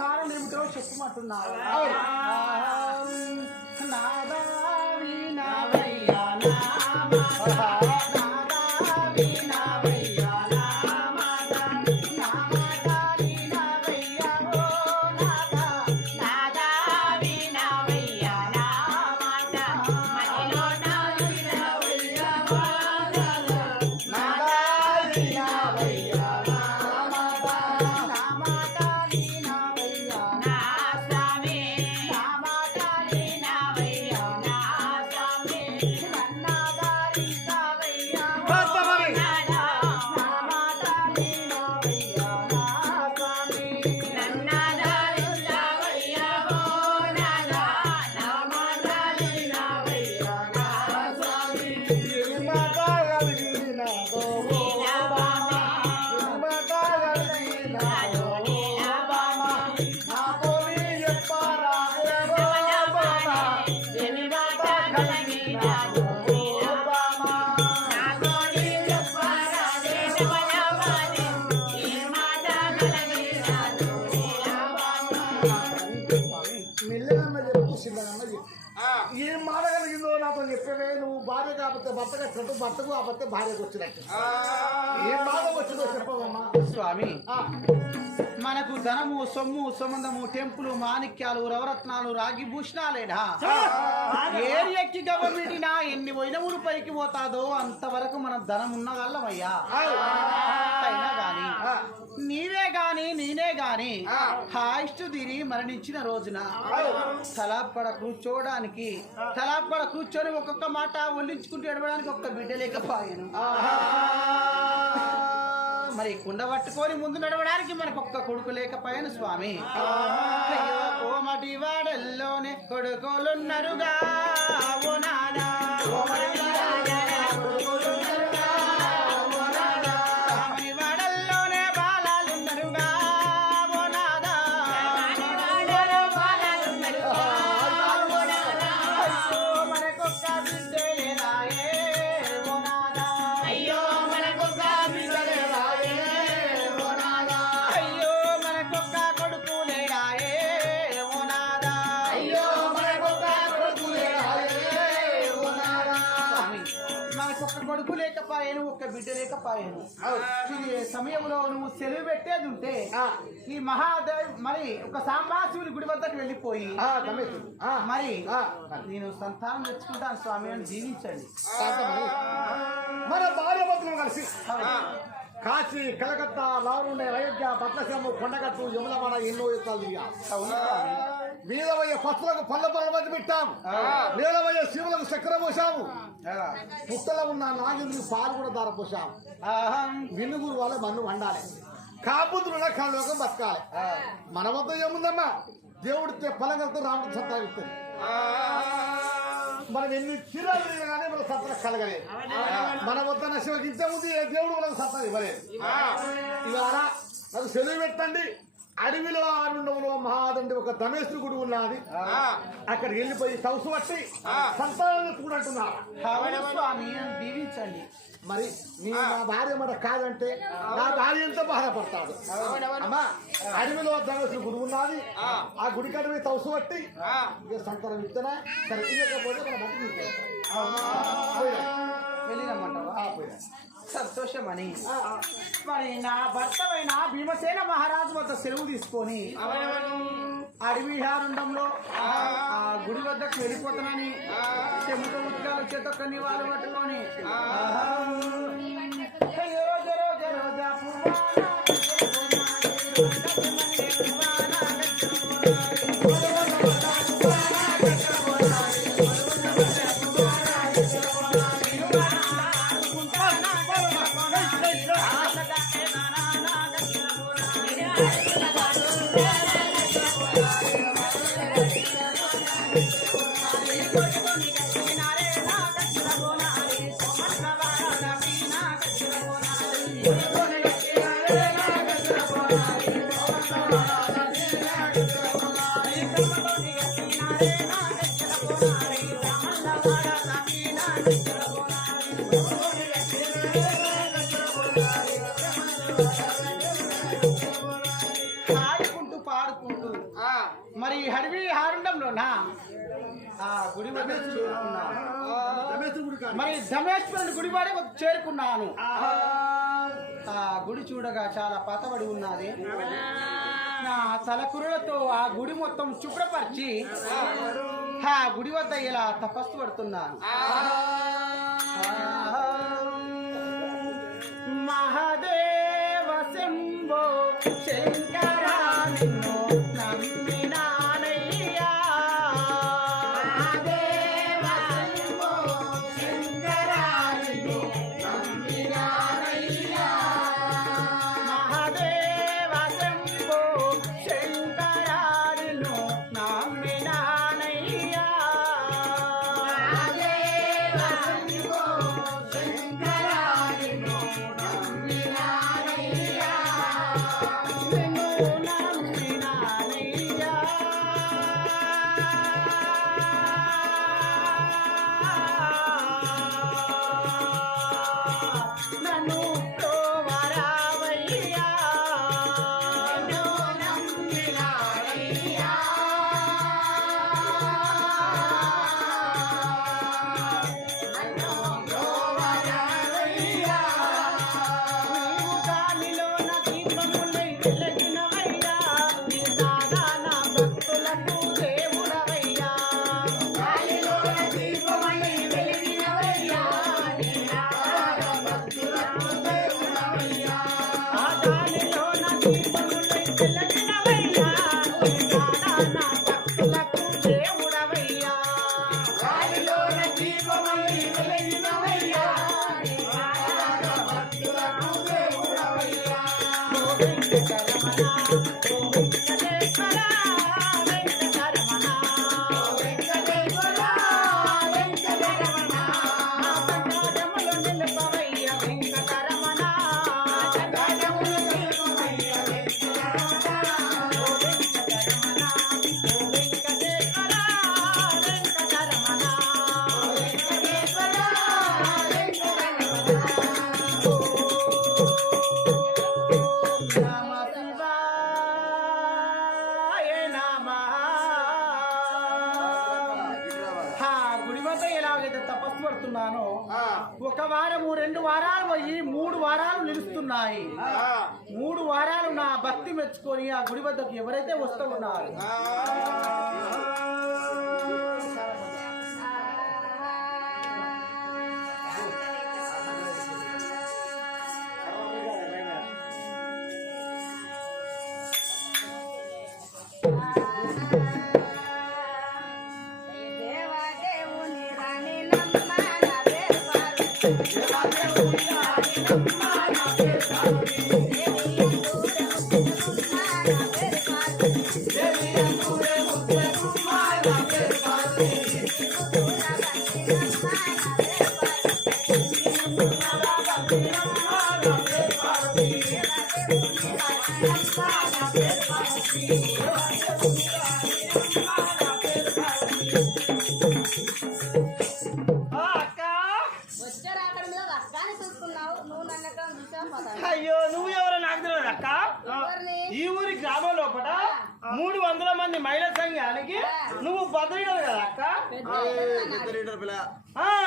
కారణం ఏమిటో చెప్పమంటున్నావు నాదా భర్త కట్టినట్టు భర్తకు కాకపోతే భార్యకు వచ్చినట్టు. ఏం బాధ వచ్చిందో చెప్పవమ్మా. స్వామి ఆ, మనకు ధనము సొమ్ము సంబంధము టెంపులు మాణిక్యాలు రవరత్నాలు రాగి భూషణాలేనా ఏరియకి గవర్నమెంటినా ఎన్ని పోయినములు పైకి పోతాదో అంతవరకు మనం ధనం ఉన్నగల్లమయ్యా అయినా గాని నీవే గాని నేనే గాని హాయిస్టు తిని మరణించిన రోజున తలాపడ కూర్చోవడానికి తలాపడ కూర్చొని ఒక్కొక్క మాట ఒల్లించుకుంటూ ఎడవడానికి ఒక్క బిడ్డ లేకపోయాను. మరి కుండ పట్టుకొని ముందు నడవడానికి మనకు ఒక్క కొడుకు లేకపోయాను స్వామి. కోమటి వాడల్లోనే కొడుకోలున్నరుగా. ఓ నాదా. లేకపోయాను ఒక్క బిడ్డ లేకపోయాను ఇది సమయంలో నువ్వు సెలవు పెట్టేది ఉంటే ఆ, ఈ మహాదేవ్ మరి ఒక సాంబాశివుని గుడి వద్దకు వెళ్ళిపోయి మరి నేను సంతానం తెచ్చుకుంటాను స్వామి అని జీవించండి. మన భార్య కలిసి. కాశీ కలకత్తా లారుండే అయోధ్య పట్నసీమ కొండగట్టు యములవాడ ఎన్నో యుద్ధాలు. వీరవయ్య పత్రులకు పళ్ళ పళ్ళ మధ్య పెట్టాం నీలవయ్య శివులకు చక్కెర పోసాము. పుట్టలో ఉన్న నాగిని పాలు కూడా ధార పోసాం అహం. వినుగురు వాళ్ళ మన్ను వండాలి. కాపుతున్న కళ్ళలోకం బతకాలి. మన వద్ద ఏముందమ్మా? దేవుడితే ఫలంగలతో రాముడు సత్తా మనం ఎన్ని తీరాలు కానీ మన సత్తా కలగలేదు. మన వద్ద శివకి ఇంత ఉంది ఏ దేవుడు మనకు సత్తా ఇవ్వలేదు. ఇవాళ నాకు సెలవు పెట్టండి. అడవిలో ఆరుండవులో మహాదండి ఒక దమేశ్వరి గుడి ఉన్నది. అక్కడికి వెళ్ళిపోయి తౌసు పట్టి సంతానం దీవించండి. మరి నీ నా భార్య మాట కాదంటే నా భార్య ఎంత బాధపడతాడు. అమ్మా అడవిలో ధనస్సు గుడి ఉన్నది. ఆ. గుడి కాడ పోయి తౌసు పట్టి ఇక సంతానం ఇచ్చినా సరే ఇవ్వకపోతే మన బట్టి వెళ్ళిరమ్మంటావా? సంతోషమని మరి నా భర్తమైన భీమసేన మహారాజు వద్ద సెలవు తీసుకొని అడవి హారుండంలో ఆ గుడి వద్దకు వెళ్ళిపోతానని చెముట ఉద్గాల చేత కొన్ని వాళ్ళు పట్టుకొని అయ్యో జరో జరో జా మరి అడవి హారుండంలోనా ఆ గుడి మరి ధమేశ్వరుని గుడి వాడే చేరుకున్నాను. ఆ. గుడి చూడగా చాలా పాతబడి ఉన్నది. నా తలకురులతో ఆ గుడి మొత్తం శుభ్రపరిచి ఆ గుడి వద్ద ఇలా తపస్సు పడుతున్నాను. మహాదేవ నిన్ను ఎలాగైతే తపస్సు పడుతున్నానో ఒక వారము రెండు వారాలు పోయి మూడు వారాలు నిలుస్తున్నాయి. మూడు వారాలు నా భక్తి మెచ్చుకొని ఆ గుడి వద్దకు ఎవరైతే వస్తూ ఉన్నారు పార్వతి. ఆ, Vai. మూడు వందల మంది మహిళా సంఘానికి నువ్వు భద్రుడు కదా అక్క?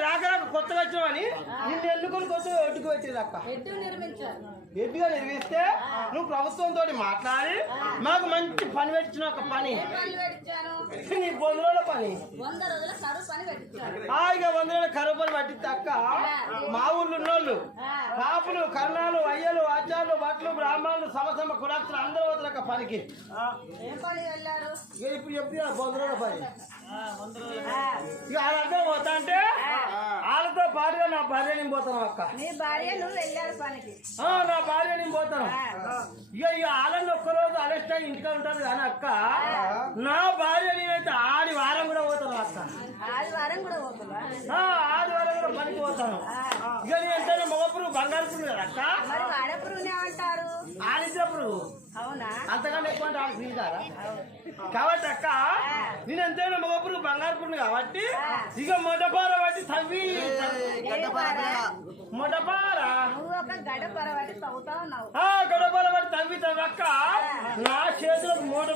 రాక రాక కొత్తగా వచ్చావని నిన్ను ఎన్నుకొని కొత్త ఒడ్డుకు పెట్టేది అక్క. ఎడ్డుగా నిర్వహిస్తే నువ్వు ప్రభుత్వంతో మాట్లాడి మాకు మంచి పని పెట్టిన ఒక పని. నీ బొందులో పని. వంద రోజుల పని పెట్టించారు. హాయిగా వందల కరువు పని పట్టిస్తే అక్క. మా ఊళ్ళో ఉన్నోళ్ళు పాపులు కర్ణాలు అయ్యలు ఆచార్యులు భట్లు బ్రాహ్మణులు సమసమ కులాస్తులు అందరూ వదిలేక ఒక పనికి ఇప్పుడు చెప్పి పని. ఆ, ఇక వాళ్ళందరూ పోతా అంటే వాళ్ళతో పాటుగా నా భార్య నేను పోతాను అక్క. నీ భార్య నువ్వు వెళ్ళారు పనికి. ఆ, నా భార్య నేను పోతాను. ఇక ఇక వాళ్ళని ఒక్కరోజు అరెస్ట్ అయ్యి ఇంటికి ఉంటాను కానీ అక్క నా భార్య నేనైతే ఆడి వారం కూడా పోతాను అక్క. ఆదివారం కూడా ఆదివారం కూడా పనికి పోతాను. ఇక నేను ఎంతైనా మగపురు బంగారు అక్క? మరి వాడపురునే అంటారు? వాళ్ళకి కాబట్టి అక్క నేను ఎంతైనా మగపురు బంగారు పురుగు కాబట్టి ఇక మొదపార బట్టి తవ్వి. మొదపార. గడ్డపార పట్టి తవ్వి తవ్వక్క నా చేతులకు మూట